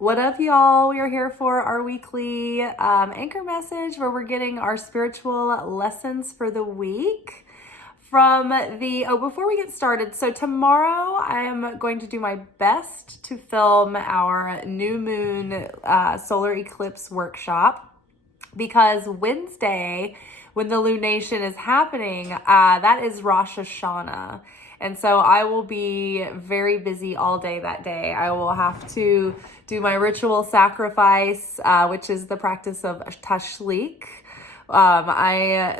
What up, y'all? We are here for our weekly anchor message where we're getting our spiritual lessons for the week before we get started. So tomorrow I am going to do my best to film our new moon solar eclipse workshop, because Wednesday, when the lunation is happening, that is Rosh Hashanah. And so I will be very busy all day that day. I will have to do my ritual sacrifice, which is the practice of tashlik.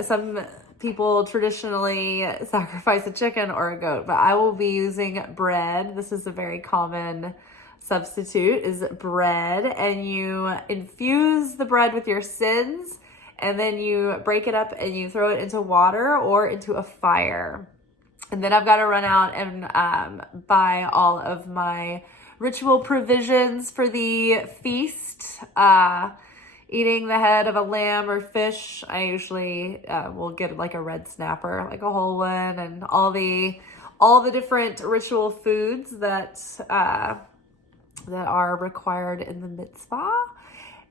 Some people traditionally sacrifice a chicken or a goat, but I will be using bread. This is a very common substitute, is bread, and you infuse the bread with your sins, and then you break it up and you throw it into water or into a fire. And then I've got to run out and buy all of my ritual provisions for the feast. Eating the head of a lamb or fish. I usually will get like a red snapper, like a whole one, and all the different ritual foods that are required in the mitzvah.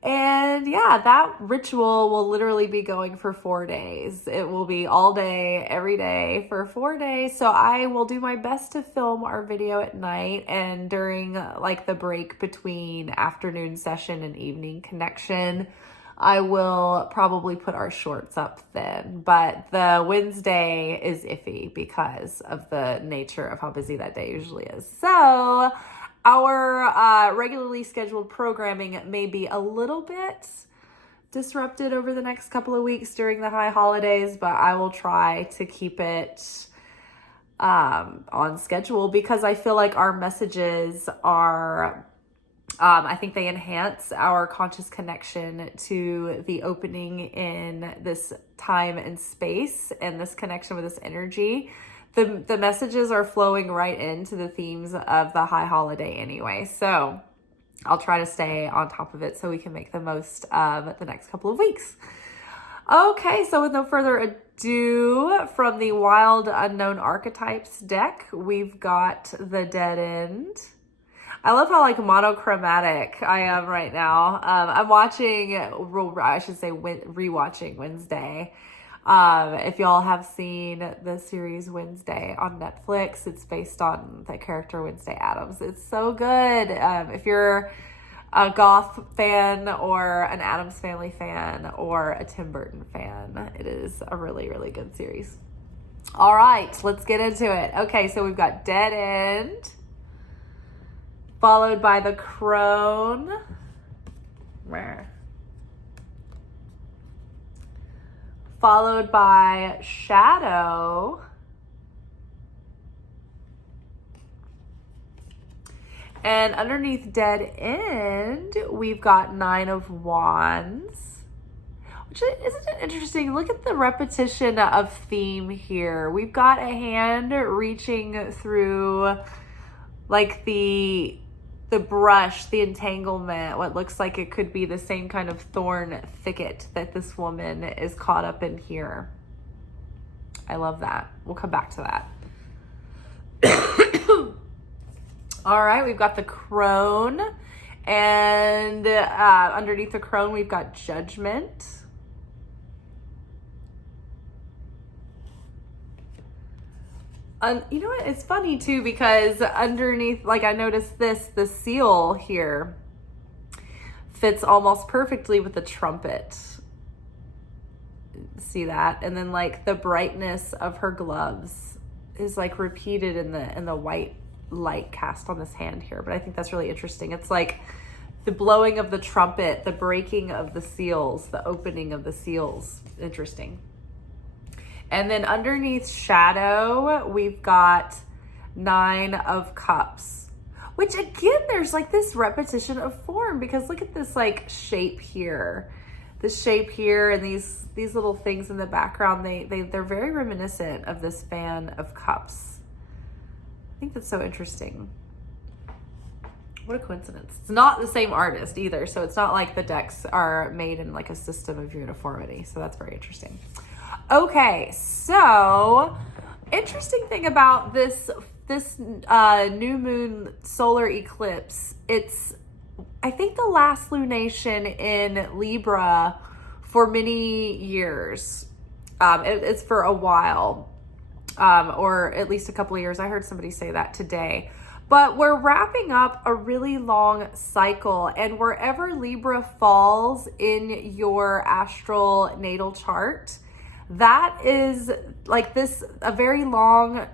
And yeah, that ritual will literally be going for 4 days. It will be all day, every day for 4 days. So I will do my best to film our video at night, and during like the break between afternoon session and evening connection, I will probably put our shorts up then. But the Wednesday is iffy because of the nature of how busy that day usually is. So our regularly scheduled programming may be a little bit disrupted over the next couple of weeks during the high holidays, but I will try to keep it on schedule, because I feel like our messages are, I think they enhance our conscious connection to the opening in this time and space, and this connection with this energy. The messages are flowing right into the themes of the high holiday anyway. So I'll try to stay on top of it so we can make the most of the next couple of weeks. Okay, so with no further ado, from the Wild Unknown Archetypes deck, we've got the Dead End. I love how like monochromatic I am right now. I'm rewatching Wednesday. If y'all have seen the series Wednesday on Netflix, it's based on the character Wednesday Addams. It's so good. If you're a Goth fan or an Addams Family fan or a Tim Burton fan, it is a really, really good series. All right, let's get into it. Okay, so we've got Dead End, followed by the Crone. Followed by Shadow, and underneath Dead End, we've got Nine of Wands, which isn't it interesting? Look at the repetition of theme here. We've got a hand reaching through like the brush, the entanglement, what looks like it could be the same kind of thorn thicket that this woman is caught up in here. I love that. We'll come back to that. All right, we've got the Crone, and underneath the Crone, we've got Judgment. You know what? It's funny too, because underneath, like I noticed the seal here fits almost perfectly with the trumpet. See that? And then like the brightness of her gloves is like repeated in the white light cast on this hand here. But I think that's really interesting. It's like the blowing of the trumpet, the breaking of the seals, the opening of the seals. Interesting. And then underneath Shadow, we've got Nine of Cups, which again, there's like this repetition of form, because look at this like shape here. This shape here and these little things in the background, they're very reminiscent of this Fan of Cups. I think that's so interesting. What a coincidence. It's not the same artist either, so it's not like the decks are made in like a system of uniformity. So that's very interesting. Okay, so interesting thing about this new moon solar eclipse, it's I think the last lunation in Libra for many years. It's for a while, or at least a couple of years. I heard somebody say that today. But we're wrapping up a really long cycle, and wherever Libra falls in your astral natal chart, that is like this, a very long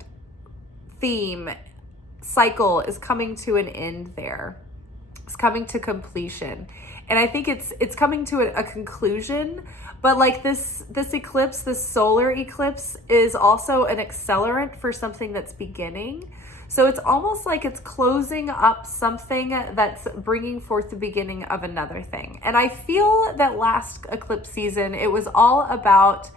theme cycle is coming to an end there. It's coming to completion. And I think it's coming to a conclusion, but like this eclipse, this solar eclipse is also an accelerant for something that's beginning. So it's almost like it's closing up something that's bringing forth the beginning of another thing. And I feel that last eclipse season, it was all about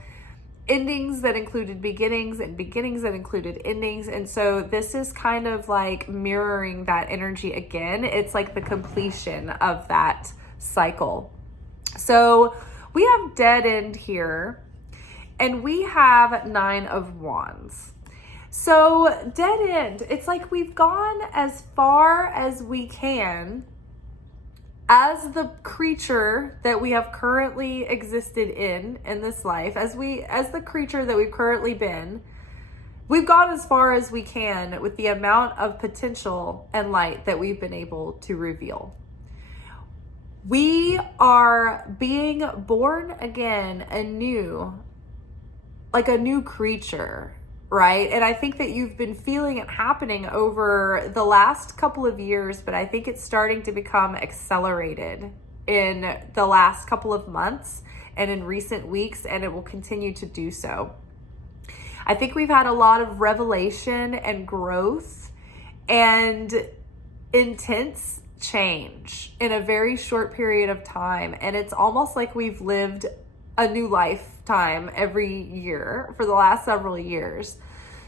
endings that included beginnings and beginnings that included endings. And so this is kind of like mirroring that energy again. It's like the completion of that cycle. So we have dead end here, and we have 9 of Wands. So dead end, it's like we've gone as far as we can as the creature that we have currently existed in this life, as the creature that we've currently been. We've gone as far as we can with the amount of potential and light that we've been able to reveal. We are being born again anew, like a new creature, right? And I think that you've been feeling it happening over the last couple of years, but I think it's starting to become accelerated in the last couple of months and in recent weeks, and it will continue to do so. I think we've had a lot of revelation and growth and intense change in a very short period of time. And it's almost like we've lived a new lifetime every year for the last several years.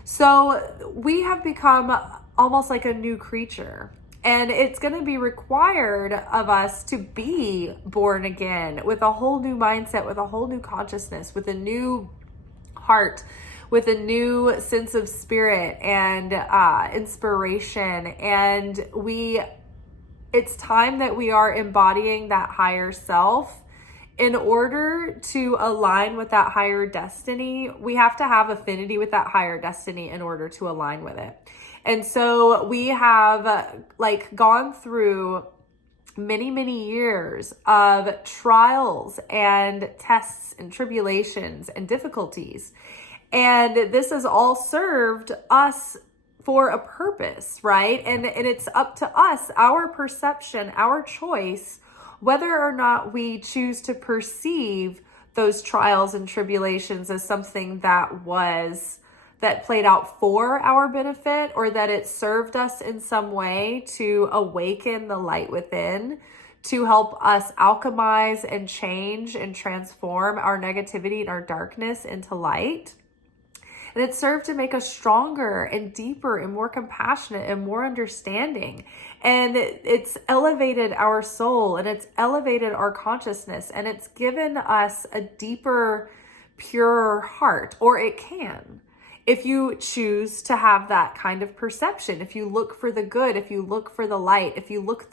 So we have become almost like a new creature. And it's going to be required of us to be born again with a whole new mindset, with a whole new consciousness, with a new heart, with a new sense of spirit and inspiration. And it's time that we are embodying that higher self. In order to align with that higher destiny, we have to have affinity with that higher destiny in order to align with it. And so we have gone through many, many years of trials and tests and tribulations and difficulties. And this has all served us for a purpose, right? And it's up to us, our perception, our choice, whether or not we choose to perceive those trials and tribulations as something that played out for our benefit, or that it served us in some way to awaken the light within, to help us alchemize and change and transform our negativity and our darkness into light. And it served to make us stronger and deeper and more compassionate and more understanding. And it's elevated our soul, and it's elevated our consciousness, and it's given us a deeper, purer heart, or it can. If you choose to have that kind of perception, if you look for the good, if you look for the light, if you look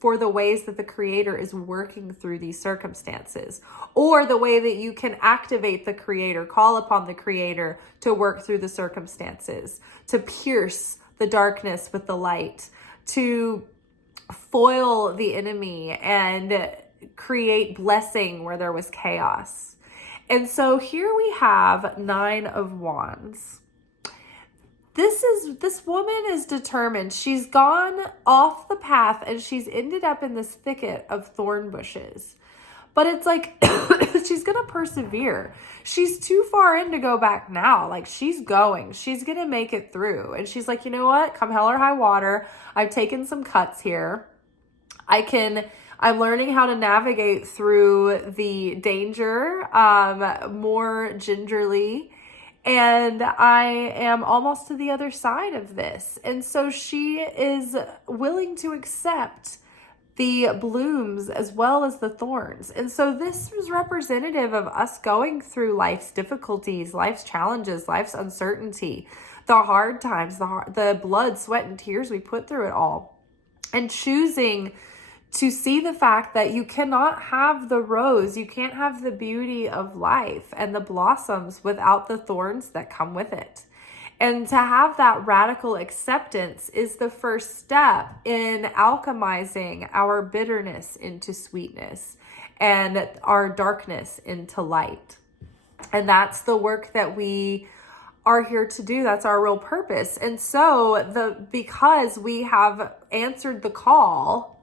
for the ways that the Creator is working through these circumstances, or the way that you can activate the Creator, call upon the Creator to work through the circumstances, to pierce the darkness with the light, to foil the enemy and create blessing where there was chaos. And so here we have 9 of Wands. This woman is determined. She's gone off the path and she's ended up in this thicket of thorn bushes. But it's like she's going to persevere. She's too far in to go back now. Like, she's going. She's going to make it through. And she's like, you know what? Come hell or high water. I've taken some cuts here. I'm learning how to navigate through the danger more gingerly. And I am almost to the other side of this. And so she is willing to accept the blooms as well as the thorns. And so this is representative of us going through life's difficulties, life's challenges, life's uncertainty, the hard times, the blood, sweat, and tears we put through it all. And choosing to see the fact that you cannot have the rose, you can't have the beauty of life and the blossoms without the thorns that come with it. And to have that radical acceptance is the first step in alchemizing our bitterness into sweetness and our darkness into light. And that's the work that we are here to do. That's our real purpose. And so because we have answered the call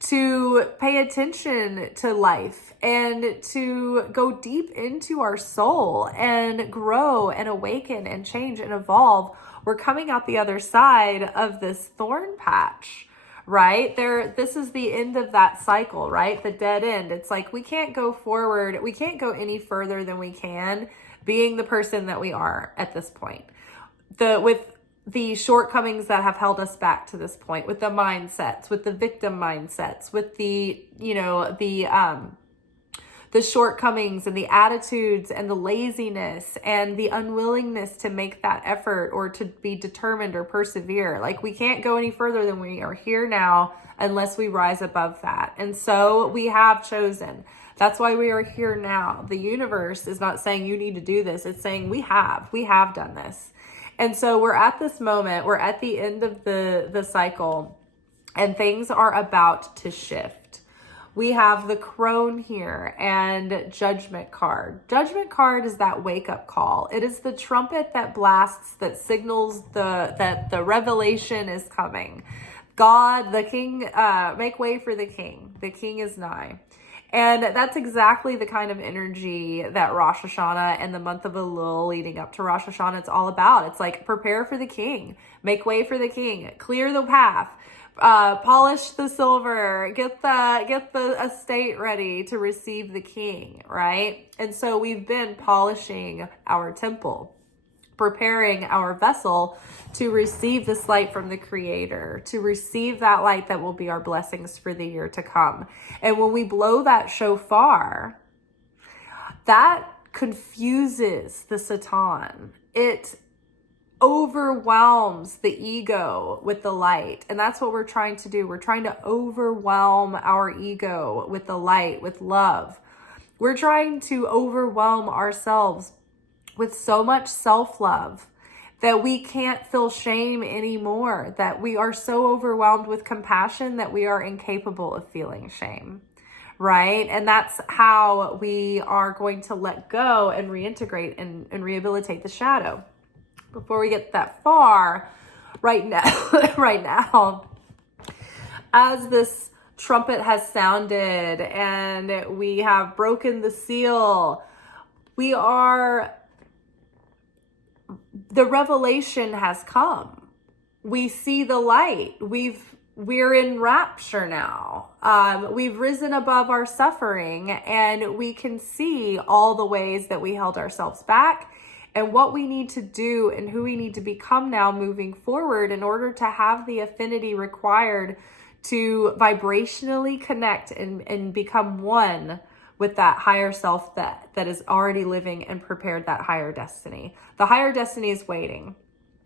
to pay attention to life and to go deep into our soul and grow and awaken and change and evolve, we're coming out the other side of this thorn patch, right? This is the end of that cycle, right? The dead end. It's like we can't go forward. We can't go any further than we can being the person that we are at this point. With the shortcomings that have held us back to this point, with the mindsets, with the victim mindsets, with the shortcomings and the attitudes and the laziness and the unwillingness to make that effort or to be determined or persevere. Like, we can't go any further than we are here now unless we rise above that. And so we have chosen. That's why we are here now. The universe is not saying you need to do this. It's saying we have done this. And so we're at this moment, we're at the end of the cycle, and things are about to shift. We have the crone here and judgment card. Judgment card is that wake-up call. It is the trumpet that blasts, that signals that the revelation is coming. God, the king, make way for the king. The king is nigh. And that's exactly the kind of energy that Rosh Hashanah and the month of Elul leading up to Rosh Hashanah, it's all about. It's like, prepare for the king, make way for the king, clear the path, polish the silver, get the estate ready to receive the king, right? And so we've been polishing our temple, preparing our vessel to receive this light from the Creator, to receive that light that will be our blessings for the year to come. And when we blow that shofar, that confuses the Satan. It overwhelms the ego with the light. And that's what we're trying to do. We're trying to overwhelm our ego with the light, with love. We're trying to overwhelm ourselves with so much self-love that we can't feel shame anymore, that we are so overwhelmed with compassion that we are incapable of feeling shame, right? And that's how we are going to let go and reintegrate and rehabilitate the shadow. Before we get that far, right now, as this trumpet has sounded and we have broken the seal, the revelation has come. We see the light. We're in rapture now. We've risen above our suffering, and we can see all the ways that we held ourselves back and what we need to do and who we need to become now moving forward in order to have the affinity required to vibrationally connect and become one with that higher self that is already living and prepared that higher destiny. The higher destiny is waiting.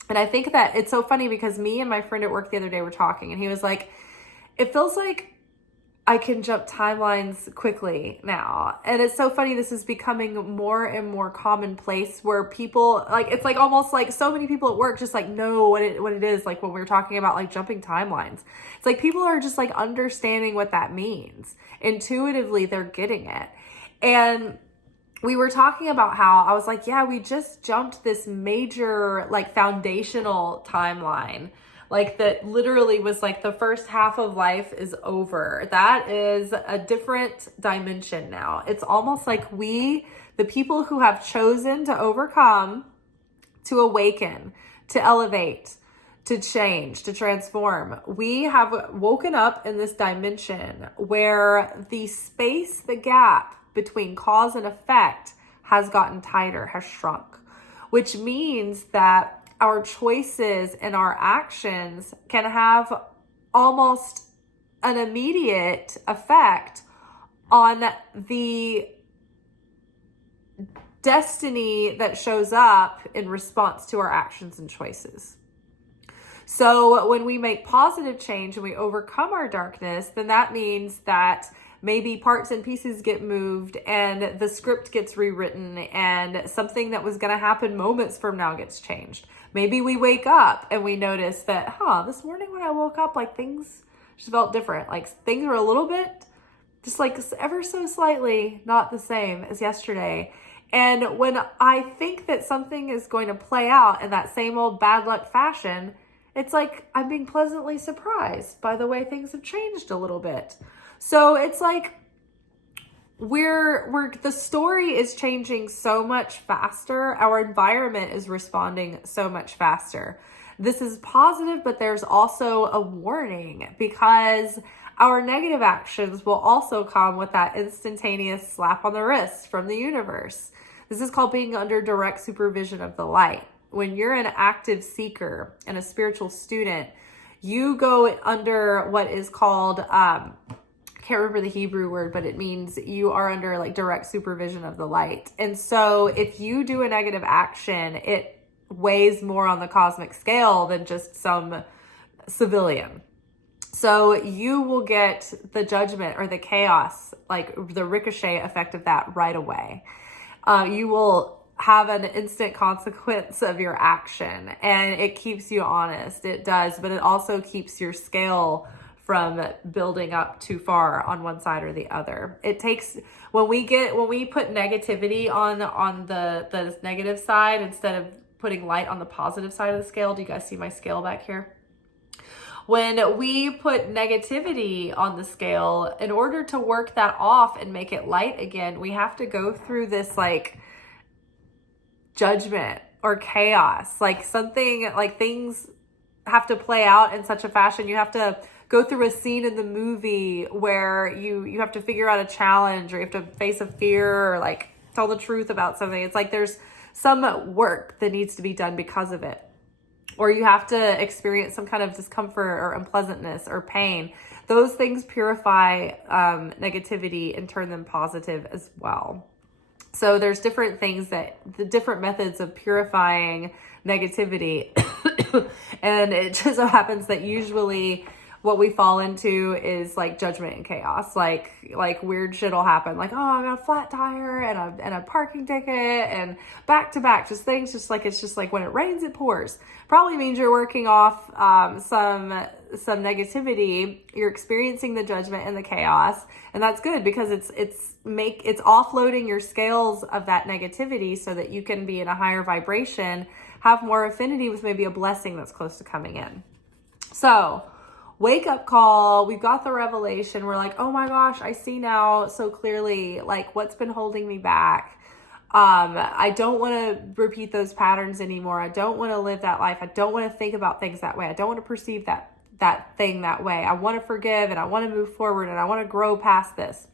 And I think that it's so funny because me and my friend at work the other day were talking, and he was like, it feels like I can jump timelines quickly now. And it's so funny. This is becoming more and more commonplace where people, like, it's like almost like so many people at work just like know what it is. Like when we were talking about like jumping timelines, it's like people are just like understanding what that means. Intuitively, they're getting it. And we were talking about how I was like, yeah, we just jumped this major like foundational timeline. Like that literally was like the first half of life is over. That is a different dimension now. It's almost like the people who have chosen to overcome, to awaken, to elevate, to change, to transform. We have woken up in this dimension where the space, the gap between cause and effect has gotten tighter, has shrunk, which means that our choices and our actions can have almost an immediate effect on the destiny that shows up in response to our actions and choices. So when we make positive change and we overcome our darkness, then that means that maybe parts and pieces get moved and the script gets rewritten and something that was going to happen moments from now gets changed. Maybe we wake up and we notice that, this morning when I woke up, like things just felt different. Like things were a little bit, just like ever so slightly, not the same as yesterday. And when I think that something is going to play out in that same old bad luck fashion, it's like I'm being pleasantly surprised by the way things have changed a little bit. So it's like the story is changing so much faster. Our environment is responding so much faster. This is positive, but there's also a warning, because our negative actions will also come with that instantaneous slap on the wrist from the universe. This is called being under direct supervision of the light. When you're an active seeker and a spiritual student, you go under what is called, can't remember the Hebrew word, but it means you are under like direct supervision of the light. And so if you do a negative action, it weighs more on the cosmic scale than just some civilian. So you will get the judgment or the chaos, like the ricochet effect of that right away. You will have an instant consequence of your action, and it keeps you honest. It does, but it also keeps your scale from building up too far on one side or the other. It takes, when we put negativity on the negative side instead of putting light on the positive side of the scale. Do you guys see my scale back here? When we put negativity on the scale, in order to work that off and make it light again, we have to go through this like judgment or chaos, like something, like things have to play out in such a fashion. You have to go through a scene in the movie where you have to figure out a challenge, or you have to face a fear, or like tell the truth about something. It's like there's some work that needs to be done because of it. Or you have to experience some kind of discomfort or unpleasantness or pain. Those things purify negativity and turn them positive as well. So there's different things the different methods of purifying negativity. And it just so happens that usually what we fall into is like judgment and chaos. Like weird shit will happen. Like, I got a flat tire and a parking ticket and back to back, just things just like, it's just like when it rains, it pours. Probably means you're working off some negativity. You're experiencing the judgment and the chaos. And that's good, because it's offloading your scales of that negativity so that you can be in a higher vibration, have more affinity with maybe a blessing that's close to coming in. So wake up call. We've got the revelation. We're like, oh my gosh, I see now so clearly, like what's been holding me back. I don't want to repeat those patterns anymore. I don't want to live that life. I don't want to think about things that way. I don't want to perceive that thing that way. I want to forgive, and I want to move forward, and I want to grow past this.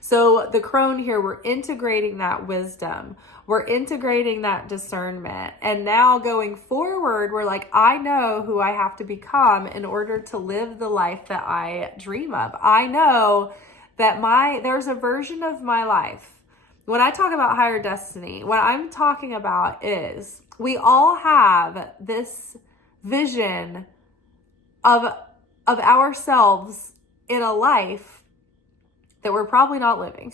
So the crone here, we're integrating that wisdom. We're integrating that discernment. And now going forward, we're like, I know who I have to become in order to live the life that I dream of. I know that there's a version of my life. When I talk about higher destiny, what I'm talking about is we all have this vision of ourselves in a life that we're probably not living.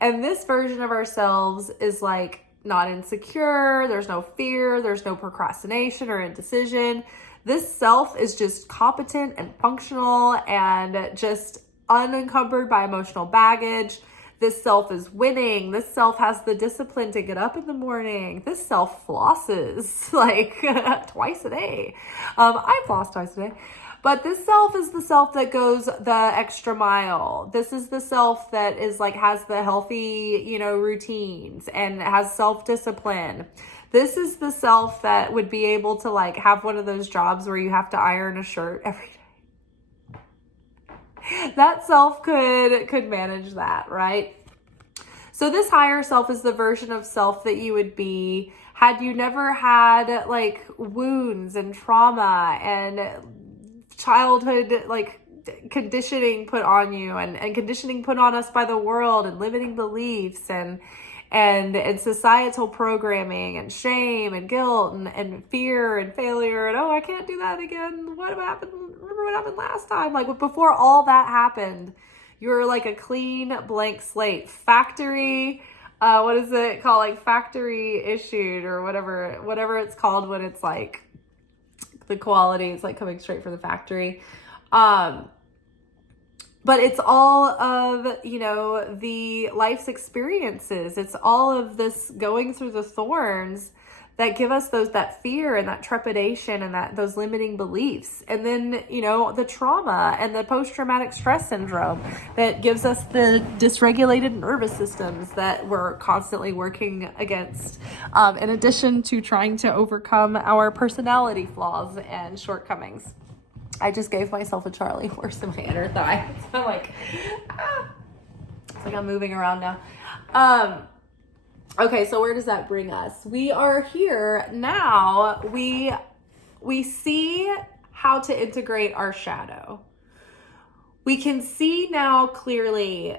And this version of ourselves is like not insecure. There's no fear. There's no procrastination or indecision. This self is just competent and functional and just unencumbered by emotional baggage. This self is winning. This self has the discipline to get up in the morning. This self flosses like twice a day. I floss twice a day. But this self is the self that goes the extra mile. This is the self that is like, has the healthy, routines and has self-discipline. This is the self that would be able to like have one of those jobs where you have to iron a shirt every day. That self could manage that, right? So this higher self is the version of self that you would be had you never had like wounds and trauma and childhood like conditioning put on you and conditioning put on us by the world and limiting beliefs and and societal programming and shame and guilt and fear and failure and, oh, I can't do that again. What happened? Remember what happened last time? Like, before all that happened, you were like a clean blank slate, factory. What is it called? Like factory issued or whatever it's called when it's like the quality, it's like coming straight from the factory. But it's all of, the life's experiences. It's all of this going through the thorns that give us that fear and that trepidation and those limiting beliefs. And then, the trauma and the post-traumatic stress syndrome that gives us the dysregulated nervous systems that we're constantly working against, in addition to trying to overcome our personality flaws and shortcomings. I just gave myself a Charlie horse in my inner thigh. So I'm like, It's like I'm moving around now. Okay, so where does that bring us? We are here now. We see how to integrate our shadow. We can see now clearly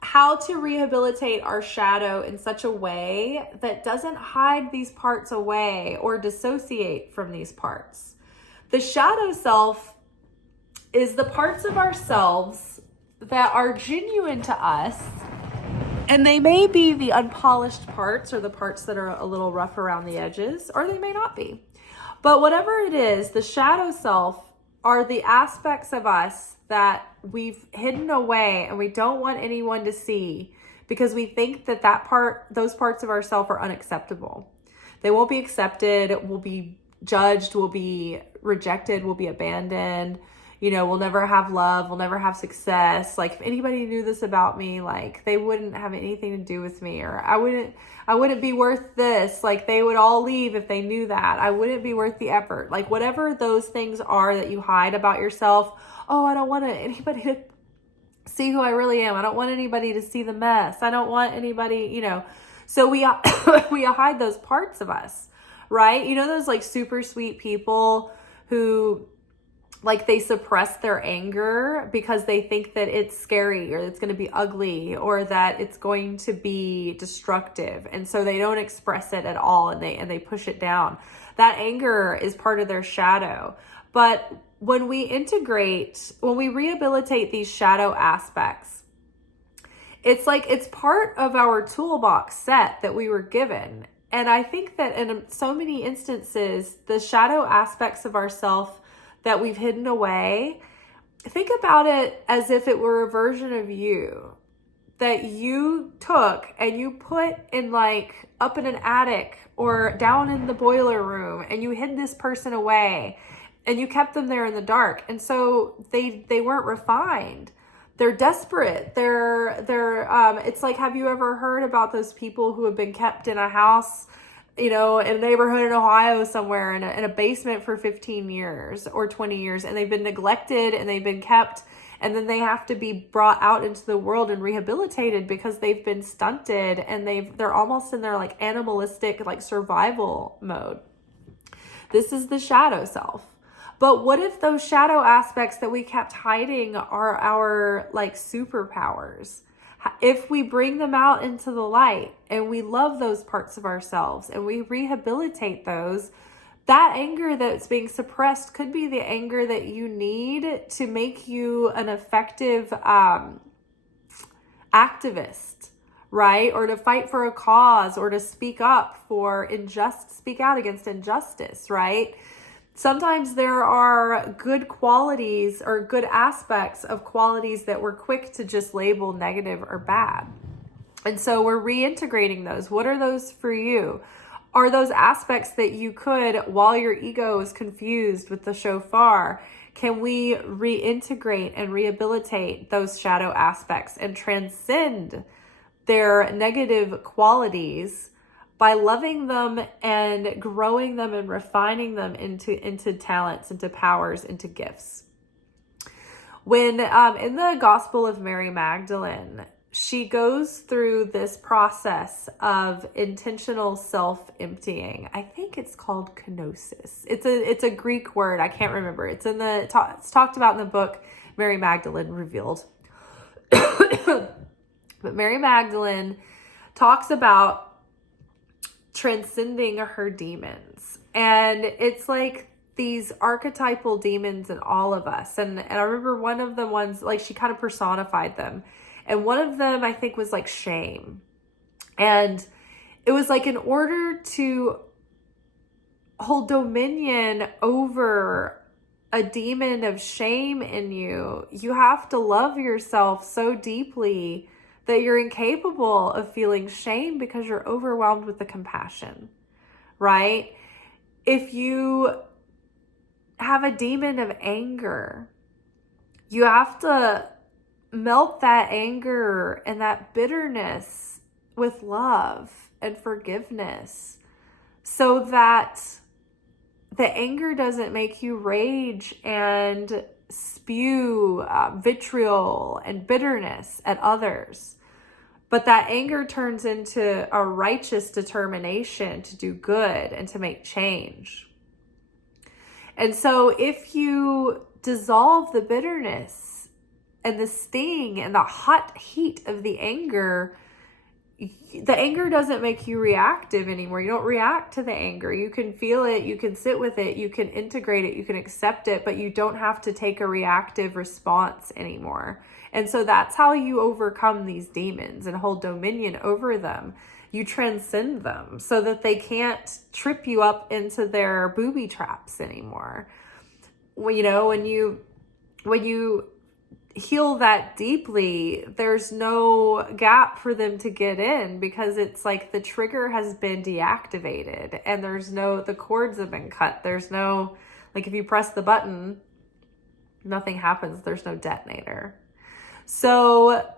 how to rehabilitate our shadow in such a way that doesn't hide these parts away or dissociate from these parts. The shadow self is the parts of ourselves that are genuine to us, and they may be the unpolished parts or the parts that are a little rough around the edges, or they may not be. But whatever it is, the shadow self are the aspects of us that we've hidden away and we don't want anyone to see because we think those parts of ourselves are unacceptable. They won't be accepted, will be judged, will be rejected, will be abandoned. We'll never have love, we'll never have success. Like, if anybody knew this about me, like, they wouldn't have anything to do with me, or I wouldn't be worth this. Like, they would all leave if they knew that. I wouldn't be worth the effort. Like, whatever those things are that you hide about yourself. Oh, I don't want anybody to see who I really am. I don't want anybody to see the mess. I don't want anybody, So we hide those parts of us, right? Those like super sweet people who, like, they suppress their anger because they think that it's scary or it's going to be ugly or that it's going to be destructive. And so they don't express it at all, and they push it down. That anger is part of their shadow. But when we rehabilitate these shadow aspects, it's like it's part of our toolbox set that we were given. And I think that in so many instances, the shadow aspects of ourself that we've hidden away, think about it as if it were a version of you that you took and you put in, like, up in an attic or down in the boiler room, and you hid this person away and you kept them there in the dark. And so they weren't refined. They're desperate. It's like, have you ever heard about those people who have been kept in a house, in a neighborhood in Ohio somewhere in a basement for 15 years or 20 years, and they've been neglected and they've been kept, and then they have to be brought out into the world and rehabilitated because they've been stunted and they're almost in their like animalistic like survival mode. This is the shadow self. But what if those shadow aspects that we kept hiding are our like superpowers? If we bring them out into the light and we love those parts of ourselves and we rehabilitate those, that anger that's being suppressed could be the anger that you need to make you an effective activist, right? Or to fight for a cause, or to speak out against injustice, right? Sometimes there are good qualities or good aspects of qualities that we're quick to just label negative or bad. And so we're reintegrating those. What are those for you? Are those aspects that you could, while your ego is confused with the shofar, can we reintegrate and rehabilitate those shadow aspects and transcend their negative qualities by loving them and growing them and refining them into talents, into powers, into gifts? When in the Gospel of Mary Magdalene, she goes through this process of intentional self-emptying. I think it's called kenosis. It's a Greek word. I can't remember. It's talked about in the book Mary Magdalene Revealed. But Mary Magdalene talks about transcending her demons. And it's like these archetypal demons in all of us. And I remember one of the ones, like she kind of personified them. And one of them, I think, was like shame. And it was like, in order to hold dominion over a demon of shame in you, you have to love yourself so deeply that you're incapable of feeling shame because you're overwhelmed with the compassion, right? If you have a demon of anger, you have to melt that anger and that bitterness with love and forgiveness so that the anger doesn't make you rage and spew vitriol and bitterness at others, but that anger turns into a righteous determination to do good and to make change. And so if you dissolve the bitterness and the sting and the hot heat of the anger doesn't make you reactive anymore. You don't react to the anger. You can feel it, you can sit with it, you can integrate it, you can accept it, but you don't have to take a reactive response anymore. And so that's how you overcome these demons and hold dominion over them. You transcend them so that they can't trip you up into their booby traps anymore. When you heal that deeply, there's no gap for them to get in, because it's like the trigger has been deactivated and the cords have been cut. There's no, like, if you press the button, nothing happens. There's no detonator. So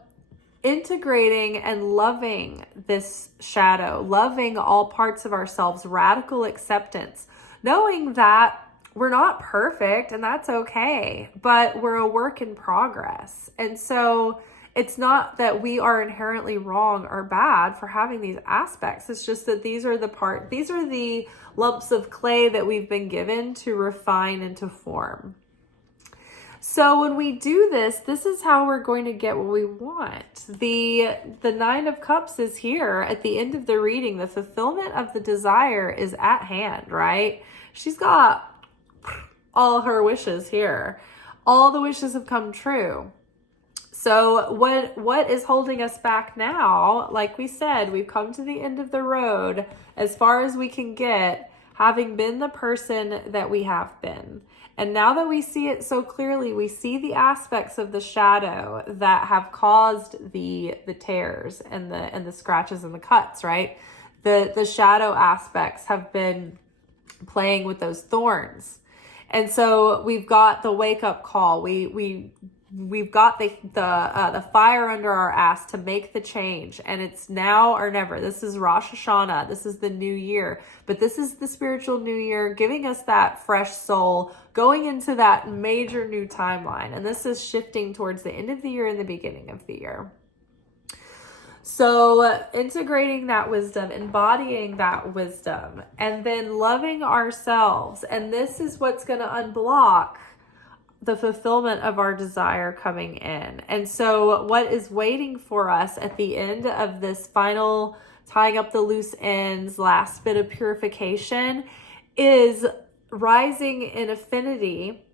integrating and loving this shadow, loving all parts of ourselves, radical acceptance, knowing that we're not perfect and that's okay, but we're a work in progress. And so it's not that we are inherently wrong or bad for having these aspects. It's just that these are the lumps of clay that we've been given to refine and to form. So when we do this is how we're going to get what we want. The Nine of Cups is here at the end of the reading. The fulfillment of the desire is at hand, right? She's got all her wishes here. All the wishes have come true. So what is holding us back now? Like we said, we've come to the end of the road as far as we can get, having been the person that we have been. And now that we see it so clearly, we see the aspects of the shadow that have caused the tears and the scratches and the cuts, right? The shadow aspects have been playing with those thorns. And so we've got the wake up call. We've got the fire under our ass to make the change, and it's now or never. This is Rosh Hashanah. This is the new year, but this is the spiritual new year, giving us that fresh soul, going into that major new timeline. And this is shifting towards the end of the year and the beginning of the year. So integrating that wisdom, embodying that wisdom, and then loving ourselves. And this is what's going to unblock the fulfillment of our desire coming in. And so what is waiting for us at the end of this final tying up the loose ends, last bit of purification, is rising in affinity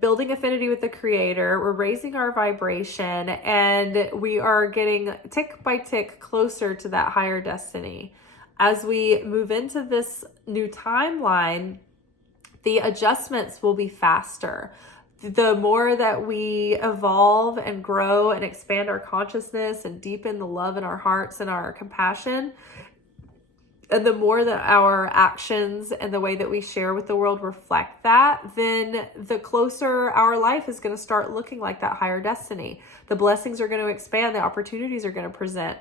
building affinity with the Creator. We're raising our vibration, and we are getting tick by tick closer to that higher destiny. As we move into this new timeline, the adjustments will be faster. The more that we evolve and grow and expand our consciousness and deepen the love in our hearts and our compassion, and the more that our actions and the way that we share with the world reflect that, then the closer our life is going to start looking like that higher destiny. The blessings are going to expand. The opportunities are going to present.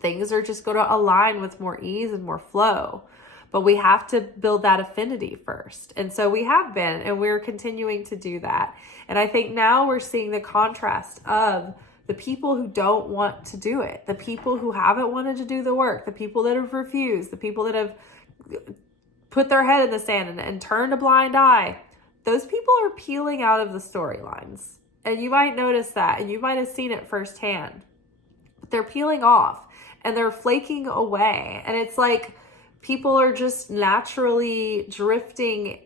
Things are just going to align with more ease and more flow. But we have to build that affinity first. And so we have been, and we're continuing to do that. And I think now we're seeing the contrast of the people who don't want to do it, the people who haven't wanted to do the work, the people that have refused, the people that have put their head in the sand and turned a blind eye. Those people are peeling out of the storylines. And you might notice that, and you might have seen it firsthand. they're peeling off and they're flaking away. And it's like people are just naturally drifting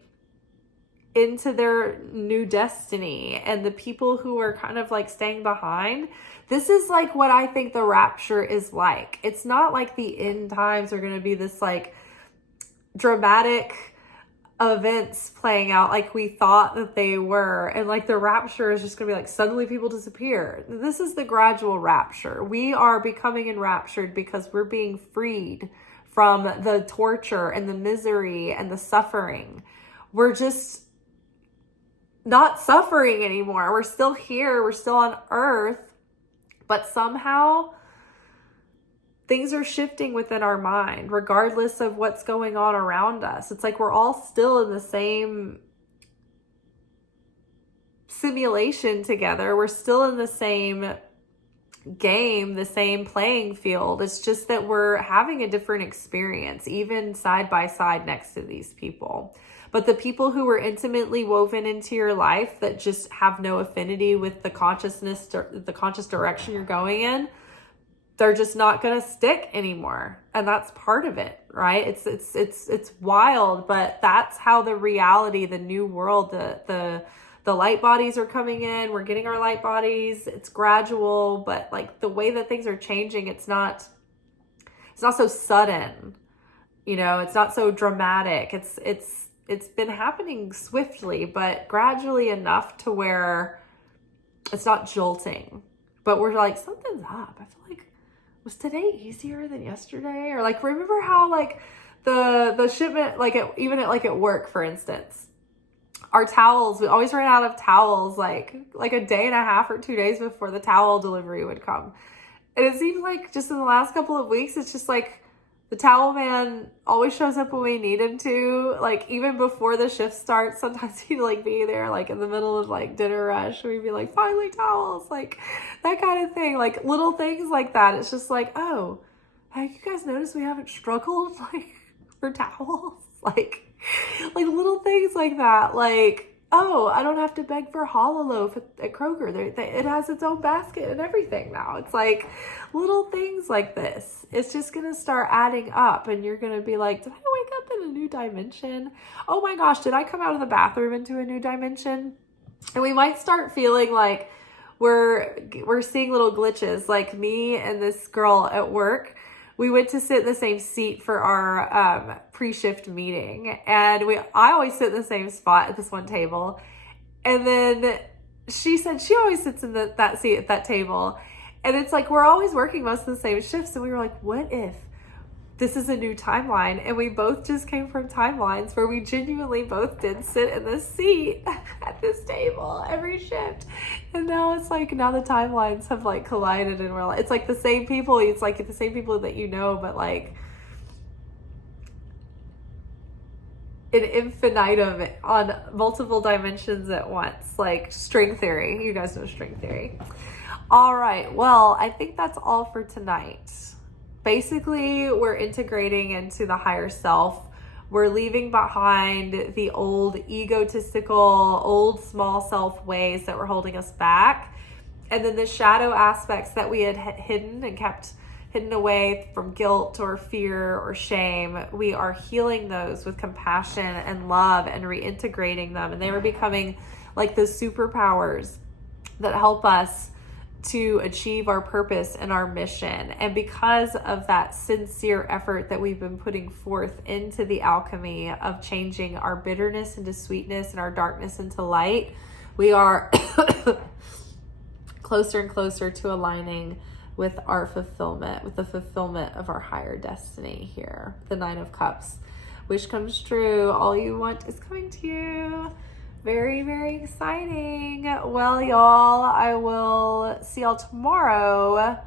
into their new destiny. And the people who are kind of like staying behind, this is like what I think the rapture is like. It's not like the end times are going to be this like dramatic events playing out like we thought that they were, and like the rapture is just gonna be like suddenly people disappear. This is the gradual rapture. We are becoming enraptured because we're being freed from the torture and the misery and the suffering. We're just not suffering anymore. We're still here, we're still on earth, but somehow things are shifting within our mind, regardless of what's going on around us. It's like we're all still in the same simulation together. We're still in the same game, the same playing field. It's just that we're having a different experience, even side by side next to these people. But the people who were intimately woven into your life that just have no affinity with the consciousness, the conscious direction you're going in, they're just not going to stick anymore. And that's part of it, right? It's wild, but that's how the reality, the new world, the light bodies are coming in. We're getting our light bodies. It's gradual, but like the way that things are changing, it's not so sudden, you know, it's not so dramatic. It's been happening swiftly, but gradually enough to where it's not jolting, but we're like, something's up. I feel like, was today easier than yesterday? Or like, remember how like the shipment, like even at work, for instance, our towels, we always ran out of towels like a day and a half or 2 days before the towel delivery would come. And it seems like just in the last couple of weeks, it's just like the towel man always shows up when we need him to, like even before the shift starts. Sometimes he'd like be there like in the middle of like dinner rush. We'd be like, finally towels, like that kind of thing. Like little things like that. It's just like, oh, have you guys noticed we haven't struggled like for towels? Like little things like that. Like, oh, I don't have to beg for hollow loaf at Kroger. It has its own basket and everything now. It's like little things like this. It's just going to start adding up, and you're going to be like, did I wake up in a new dimension? Oh my gosh, did I come out of the bathroom into a new dimension? And we might start feeling like we're seeing little glitches. Like me and this girl at work, we went to sit in the same seat for our pre-shift meeting, and I always sit in the same spot at this one table. And then she said she always sits in that seat at that table. And it's like we're always working most of the same shifts. And we were like, what if this is a new timeline? And we both just came from timelines where we genuinely both did sit in this seat at this table every shift. And now it's like, now the timelines have like collided, and we're like, it's like the same people. It's like the same people that you know, but like an infinitum on multiple dimensions at once, like string theory. You guys know string theory. All right. Well, I think that's all for tonight. Basically, we're integrating into the higher self. We're leaving behind the old egotistical, old small self ways that were holding us back. And then the shadow aspects that we had hidden and kept hidden away from guilt or fear or shame, we are healing those with compassion and love and reintegrating them. And they are becoming like the superpowers that help us to achieve our purpose and our mission. And because of that sincere effort that we've been putting forth into the alchemy of changing our bitterness into sweetness and our darkness into light, we are closer and closer to aligning with our fulfillment, with the fulfillment of our higher destiny here. The Nine of Cups. Wish comes true. All you want is coming to you. Very, very exciting. Well, y'all, I will see y'all tomorrow,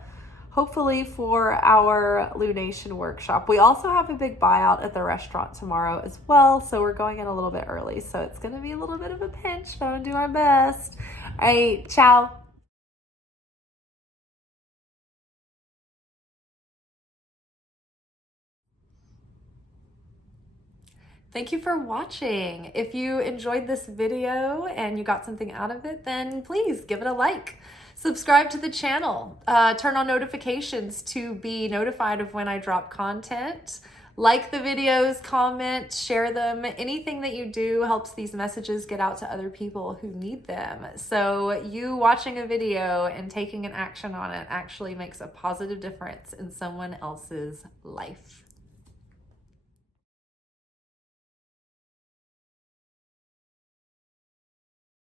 hopefully for our Lunation workshop. We also have a big buyout at the restaurant tomorrow as well, so we're going in a little bit early. So it's going to be a little bit of a pinch, but I'm going to do my best. All right, ciao. Thank you for watching. If you enjoyed this video and you got something out of it, then please give it a like. Subscribe to the channel. Turn on notifications to be notified of when I drop content. Like the videos, comment, share them. Anything that you do helps these messages get out to other people who need them. So you watching a video and taking an action on it actually makes a positive difference in someone else's life.